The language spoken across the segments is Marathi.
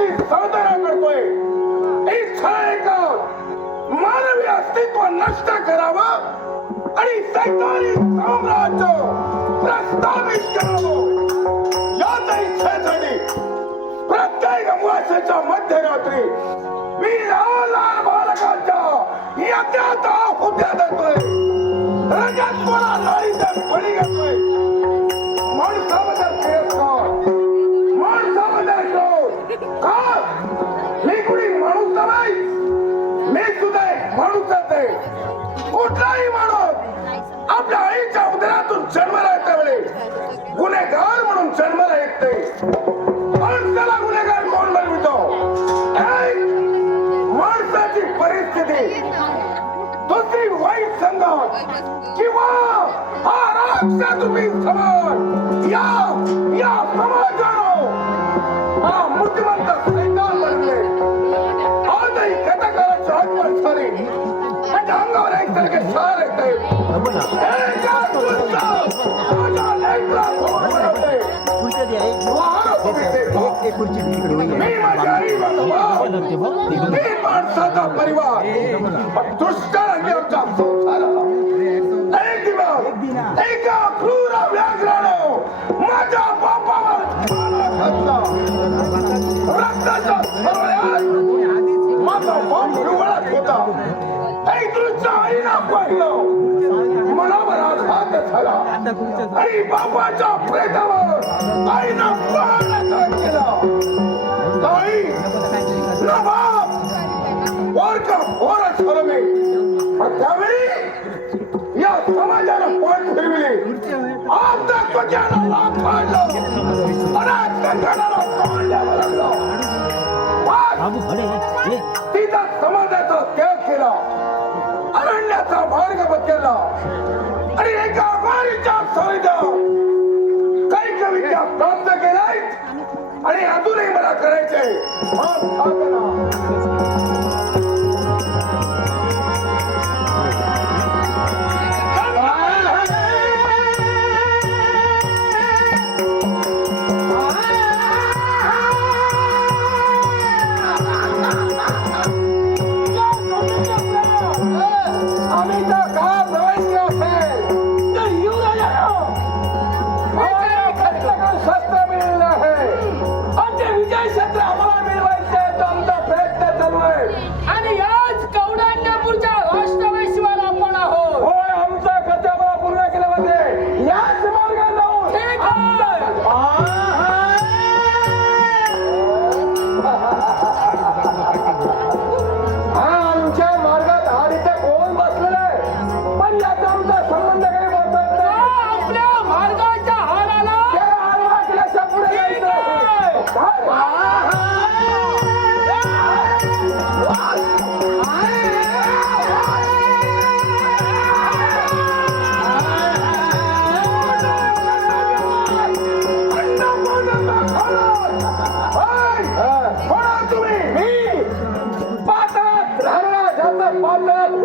अघोरी विद्याची साधना करतोय. इच्छा आहे का मानवी अस्तित्व नष्ट करावं आणि सैतानी साम्राज्य प्रस्तावित करावं. याच इच्छेसाठी प्रत्येक वर्षाच्या मध्यरात्री मी लहान लहान बालकांच्या यज्ञात आहुत्या माणसाला गुन्हेगार कोण बनवितो? माणसाची परिस्थिती. दुसरी वाईट संगत. किंवा हा राक्षसरूपी समाज या या समाजानं हा सैतान बनले. आजही आठवण झाली. माझ्या अंगावर एक सार येते देतो. मी माझ्या माणसाचा परिवार. दुष्ट आणि आमच्या एक दिवस एका क्रूर व्याघ्रानं माझ्या बापावर रक्ताच्या माझा बाप हिवाळ्यात होता. झाला. आणि बापाच्या प्रेतावर आईनं प्राणाघात केला. ताई ना बाप पोरका पोरच पण त्यावेळी या समाजानं पोट फिरविली. आपल्या त्वचानं लाथ काढलं आणि कंकणाला तोंडावर लागलं. वाट! तिचा समाजाचा त्याग केला. अरण्याचा मार्ग बदलला आणि एका अघोरीच्या सानिध्या काही कविता प्राप्त केलाय आणि अजूनही मला करायचे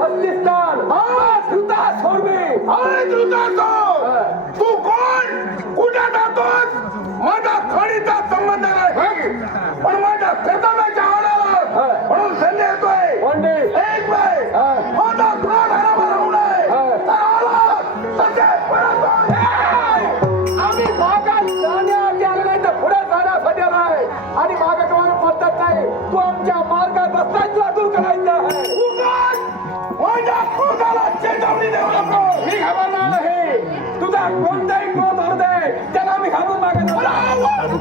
ছত্রিশ টান আর জুতা সরবে আর জুতা